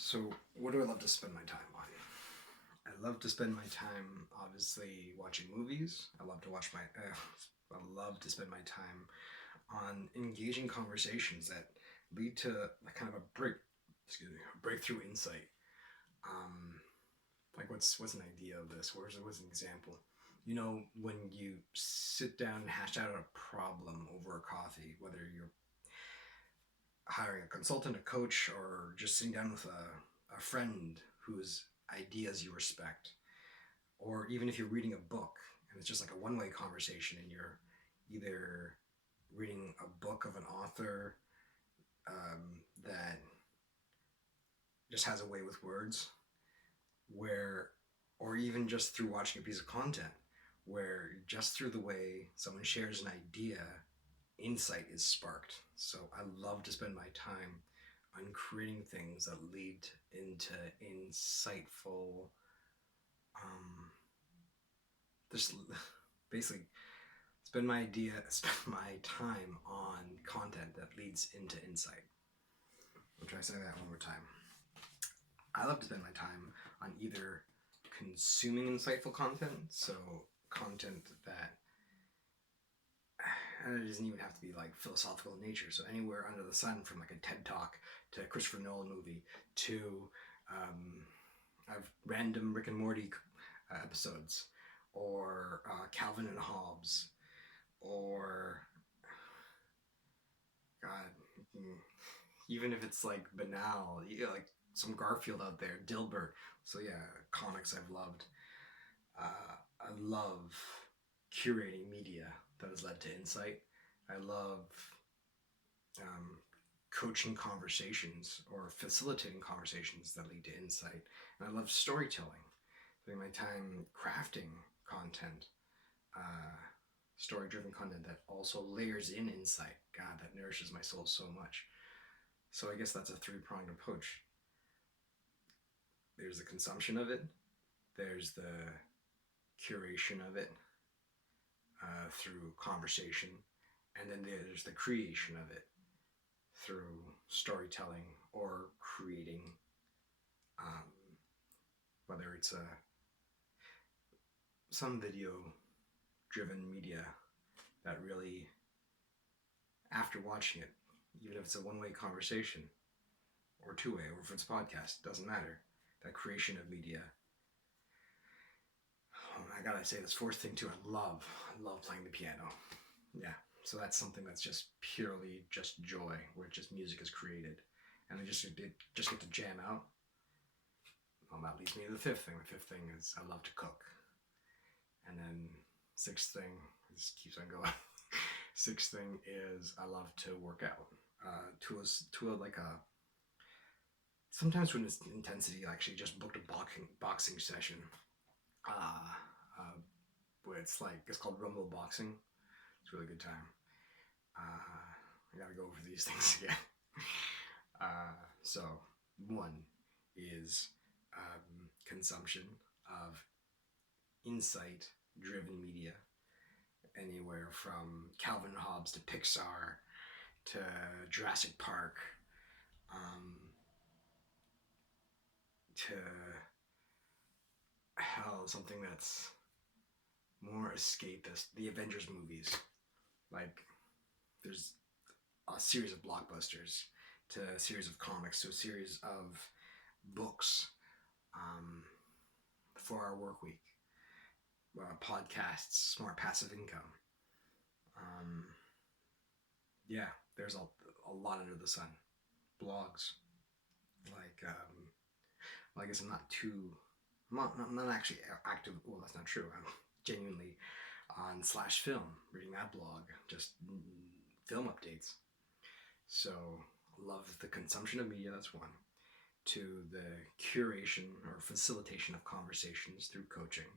So, what do I love to spend my time on? I love to spend my time, obviously, watching movies. I love to spend my time on engaging conversations that lead to a kind of a breakthrough insight. Um, like, what's an idea of this? What's an example? You know, when you sit down and hash out a problem over a coffee, whether you're hiring a consultant, a coach, or just sitting down with a friend whose ideas you respect, or even if you're reading a book and it's just like a one-way conversation and you're either reading a book of an author that just has a way with words, where, or even just through watching a piece of content, where just through the way someone shares an idea, insight is sparked. So I love to spend my time on creating things that lead into insightful, just basically spend my time on content that leads into insight. I'll try to say that one more time. I love to spend my time on either consuming insightful content, so content that, and it doesn't even have to be like philosophical in nature. So anywhere under the sun, from like a TED Talk to a Christopher Nolan movie to I've random Rick and Morty episodes, or Calvin and Hobbes, or God, even if it's like banal, like some Garfield out there, Dilbert. So yeah, comics I've loved. I love curating media that has led to insight. I love um, coaching conversations or facilitating conversations that lead to insight. And I love storytelling, spending my time crafting content, story-driven content that also layers in insight. God, that nourishes my soul so much. So I guess that's a three-pronged approach. There's the consumption of it, there's the curation of it through conversation, and then there's the creation of it through storytelling or creating, um, whether it's some video-driven media that really, after watching it, even if it's a one-way conversation or two-way, or if it's a podcast, doesn't matter. That creation of media. Oh, I gotta say this fourth thing too. I love playing the piano. Yeah, so that's something that's just purely just joy, where just music is created, and I just get to jam out. Well, that leads me to the fifth thing. The fifth thing is I love to cook, and then sixth thing, this keeps on going. Sixth thing is I love to work out. To a like a sometimes when it's intensity, I actually just booked a boxing session. Where it's called Rumble Boxing. It's a really good time. I gotta go over these things again. So one is consumption of insight-driven media, anywhere from Calvin and Hobbes to Pixar to Jurassic Park, to something that's more escapist. The Avengers movies, like there's a series of blockbusters to a series of comics to a series of books, for our work week, podcasts, smart passive income. Yeah, there's a lot under the sun. Blogs, like well, I guess I'm not actually active. Well, that's not true. I'm genuinely on Slash Film, reading that blog, just film updates. So love the consumption of media. That's one. To the curation or facilitation of conversations through coaching,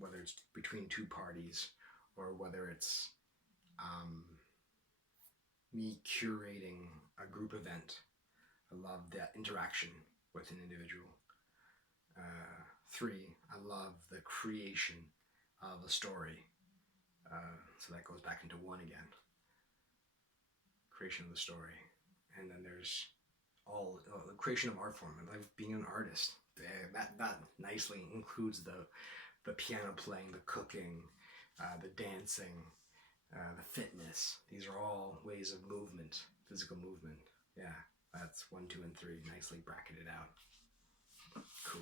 whether it's between two parties or whether it's me curating a group event. I love that interaction with an individual. Three, I love the creation of a story. So that goes back into one again. Creation of the story. And then there's all the creation of art form. I love being an artist. That nicely includes the piano playing, the cooking, the dancing, the fitness. These are all ways of movement, physical movement. Yeah, that's 1, 2, and 3 nicely bracketed out. Cool.